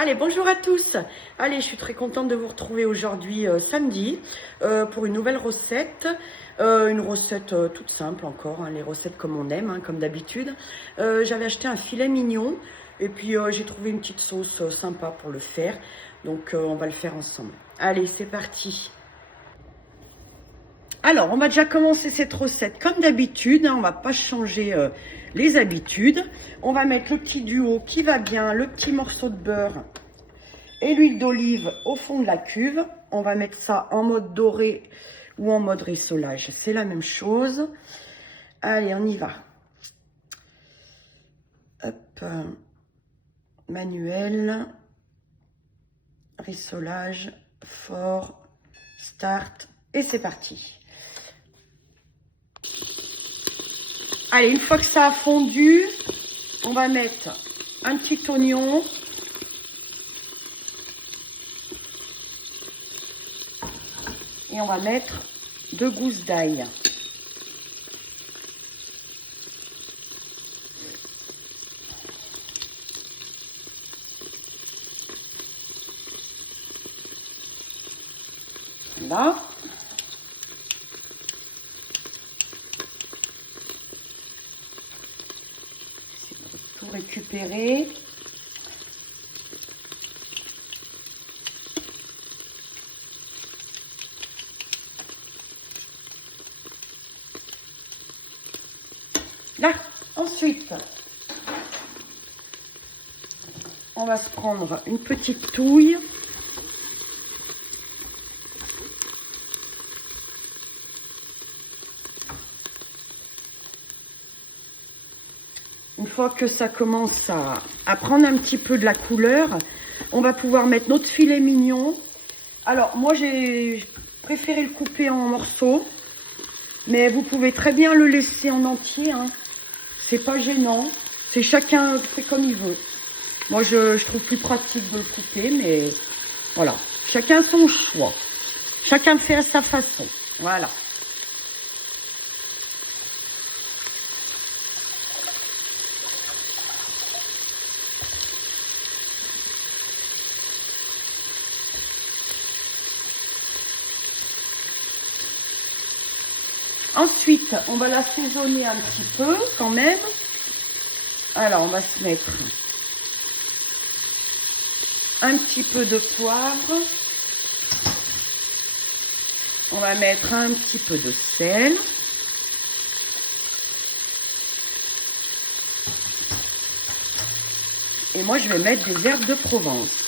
Allez, bonjour à tous. Allez, je suis très contente de vous retrouver aujourd'hui samedi pour une nouvelle recette. Une recette toute simple encore, hein, les recettes comme on aime, hein, comme d'habitude. J'avais acheté un filet mignon et puis j'ai trouvé une petite sauce sympa pour le faire. Donc on va le faire ensemble. Allez, c'est parti. Alors, on va déjà commencer cette recette comme d'habitude, hein, on va pas changer les habitudes. On va mettre le petit duo qui va bien, le petit morceau de beurre et l'huile d'olive au fond de la cuve. On va mettre ça en mode doré ou en mode rissolage, c'est la même chose. Allez, on y va. Hop, manuel, rissolage, fort, start, et c'est parti. Allez, une fois que ça a fondu, on va mettre un petit oignon. Et on va mettre 2 gousses d'ail. Là. Tout récupérer. Là, ensuite, on va se prendre une petite touille. Une fois que ça commence à prendre un petit peu de la couleur, on va pouvoir mettre notre filet mignon. Alors, moi, j'ai préféré le couper en morceaux, mais vous pouvez très bien le laisser en entier, hein. C'est pas gênant, c'est chacun fait comme il veut. Moi, je trouve plus pratique de le couper, mais voilà. Chacun son choix. Chacun fait à sa façon. Voilà. Ensuite, on va l'assaisonner un petit peu quand même. Alors, on va se mettre un petit peu de poivre. On va mettre un petit peu de sel. Et moi, je vais mettre des herbes de Provence.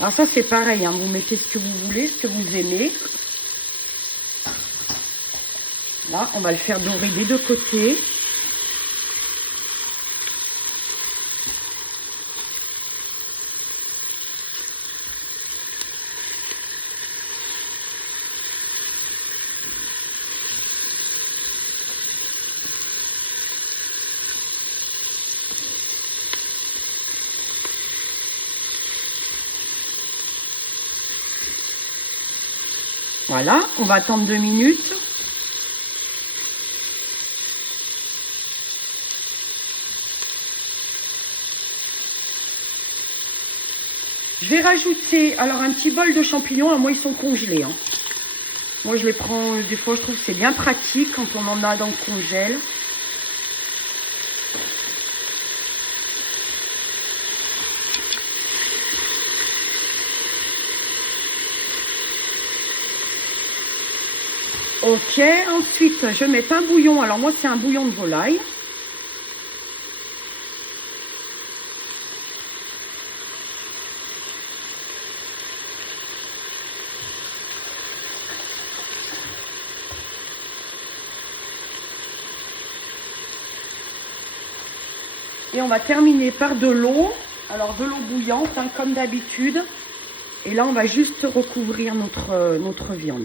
Alors ça, c'est pareil, hein, vous mettez ce que vous voulez, ce que vous aimez. Là, on va le faire dorer des deux côtés. Voilà, on va attendre 2 minutes. Je vais rajouter alors un petit bol de champignons. Alors moi, ils sont congelés, hein. Moi, je les prends, des fois, je trouve que c'est bien pratique quand on en a dans le congèle. Ok, ensuite, je vais mettre un bouillon. Alors moi, c'est un bouillon de volaille. Et on va terminer par de l'eau. Alors de l'eau bouillante, hein, comme d'habitude. Et là, on va juste recouvrir notre viande.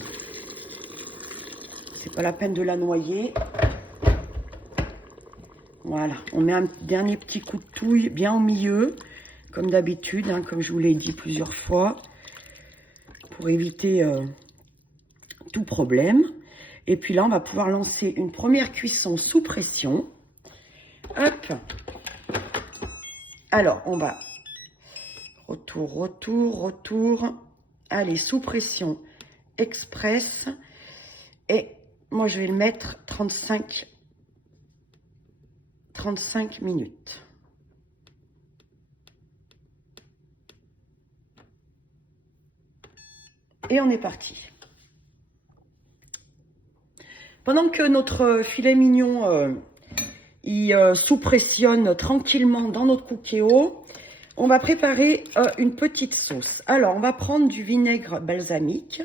C'est pas la peine de la noyer. Voilà, on met un dernier petit coup de touille bien au milieu, comme d'habitude, hein, comme je vous l'ai dit plusieurs fois, pour éviter tout problème. Et puis là, on va pouvoir lancer une première cuisson sous pression. Hop. Alors, on va Retour, retour, retour. Allez, sous pression express. Et moi, je vais le mettre 35 minutes. Et on est parti. Pendant que notre filet mignon sous-pressionne tranquillement dans notre cookéo, on va préparer une petite sauce. Alors, on va prendre du vinaigre balsamique.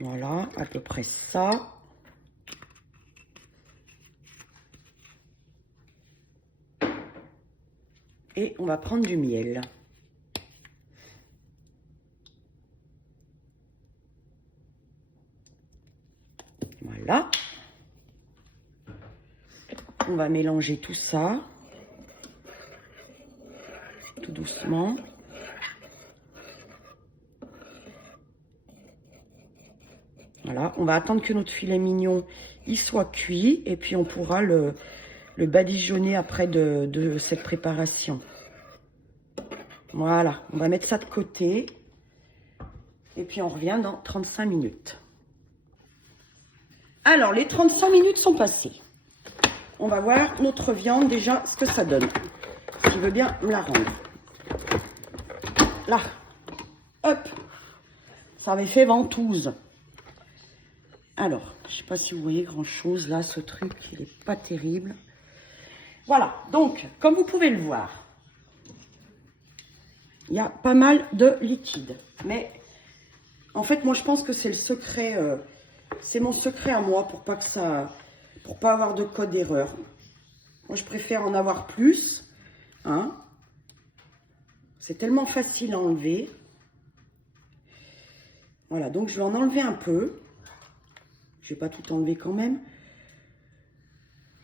Voilà, à peu près ça. Et on va prendre du miel. Voilà. On va mélanger tout ça. Tout doucement. Voilà, on va attendre que notre filet mignon il soit cuit et puis on pourra le badigeonner après de cette préparation. Voilà, on va mettre ça de côté et puis on revient dans 35 minutes. Alors, les 35 minutes sont passées. On va voir notre viande déjà, ce que ça donne. Qui veut bien me la rendre. Là, hop, ça avait fait ventouse. Alors, je ne sais pas si vous voyez grand-chose là, ce truc, il n'est pas terrible. Voilà, donc, comme vous pouvez le voir, il y a pas mal de liquide. Mais, en fait, moi, je pense que c'est le secret, c'est mon secret à moi pour pas avoir de code d'erreur. Moi, je préfère en avoir plus, hein. C'est tellement facile à enlever. Voilà, donc je vais en enlever un peu. Je ne vais pas tout enlever quand même.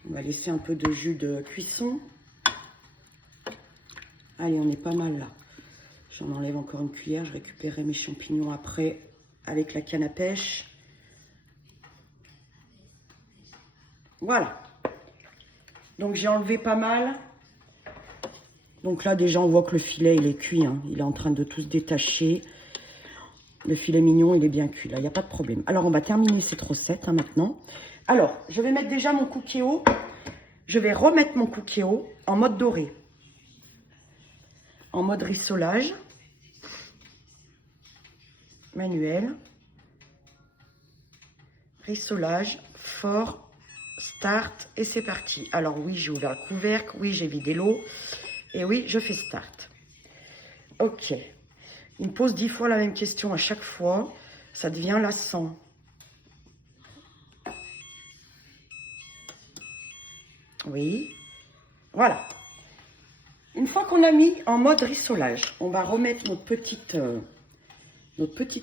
On va laisser un peu de jus de cuisson. Allez, on est pas mal là. J'en enlève encore une cuillère. Je récupérerai mes champignons après avec la canne à pêche. Voilà. Donc j'ai enlevé pas mal. Donc là déjà on voit que le filet il est cuit. Hein. Il est en train de tout se détacher. Le filet mignon, il est bien cuit, là, il n'y a pas de problème. Alors, on va terminer cette recette, hein, maintenant. Alors, je vais mettre déjà mon cookéo. Je vais remettre mon cookéo en mode doré. En mode rissolage. Manuel. Rissolage, fort, start, et c'est parti. Alors, oui, j'ai ouvert le couvercle. Oui, j'ai vidé l'eau. Et oui, je fais start. Ok. Il me pose 10 fois la même question à chaque fois. Ça devient lassant. Oui. Voilà. Une fois qu'on a mis en mode rissolage, on va remettre notre petite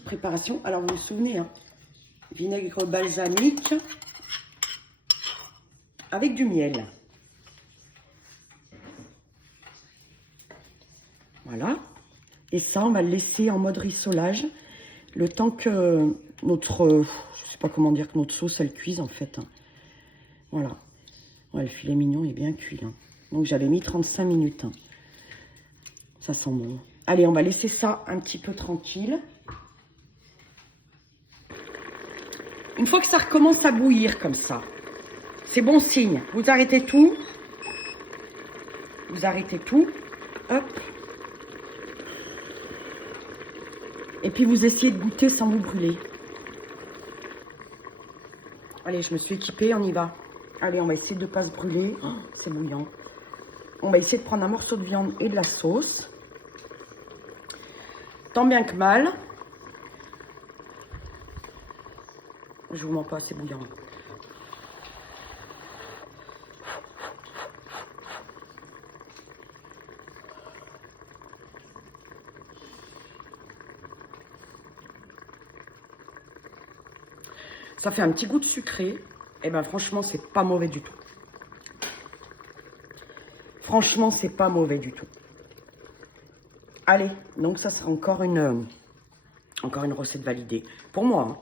préparation. Alors, vous vous souvenez, hein, vinaigre balsamique avec du miel. Voilà. Et ça, on va le laisser en mode rissolage le temps que notre, je sais pas comment dire, que notre sauce, elle cuise en fait. Hein. Voilà. Ouais, le filet mignon est bien cuit. Hein. Donc, j'avais mis 35 minutes. Hein. Ça sent bon. Allez, on va laisser ça un petit peu tranquille. Une fois que ça recommence à bouillir comme ça, c'est bon signe. Vous arrêtez tout. Vous arrêtez tout. Hop. Et puis, vous essayez de goûter sans vous brûler. Allez, je me suis équipée, on y va. Allez, on va essayer de ne pas se brûler. Oh, c'est bouillant. On va essayer de prendre un morceau de viande et de la sauce. Tant bien que mal. Je vous mens pas, c'est bouillant. Ça fait un petit goût de sucré. Et ben franchement, c'est pas mauvais du tout. Franchement, c'est pas mauvais du tout. Allez, donc ça sera encore une recette validée. Pour moi. Hein.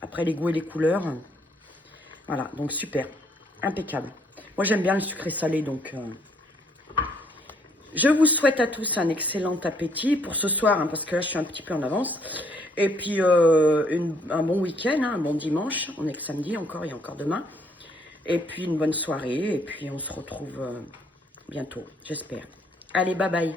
Après les goûts et les couleurs. Voilà, donc super. Impeccable. Moi, j'aime bien le sucré salé, donc... Je vous souhaite à tous un excellent appétit pour ce soir, hein, parce que là, je suis un petit peu en avance. Et puis, un bon week-end, hein, un bon dimanche. On est que samedi encore, et encore demain. Et puis, une bonne soirée. Et puis, on se retrouve bientôt, j'espère. Allez, bye bye.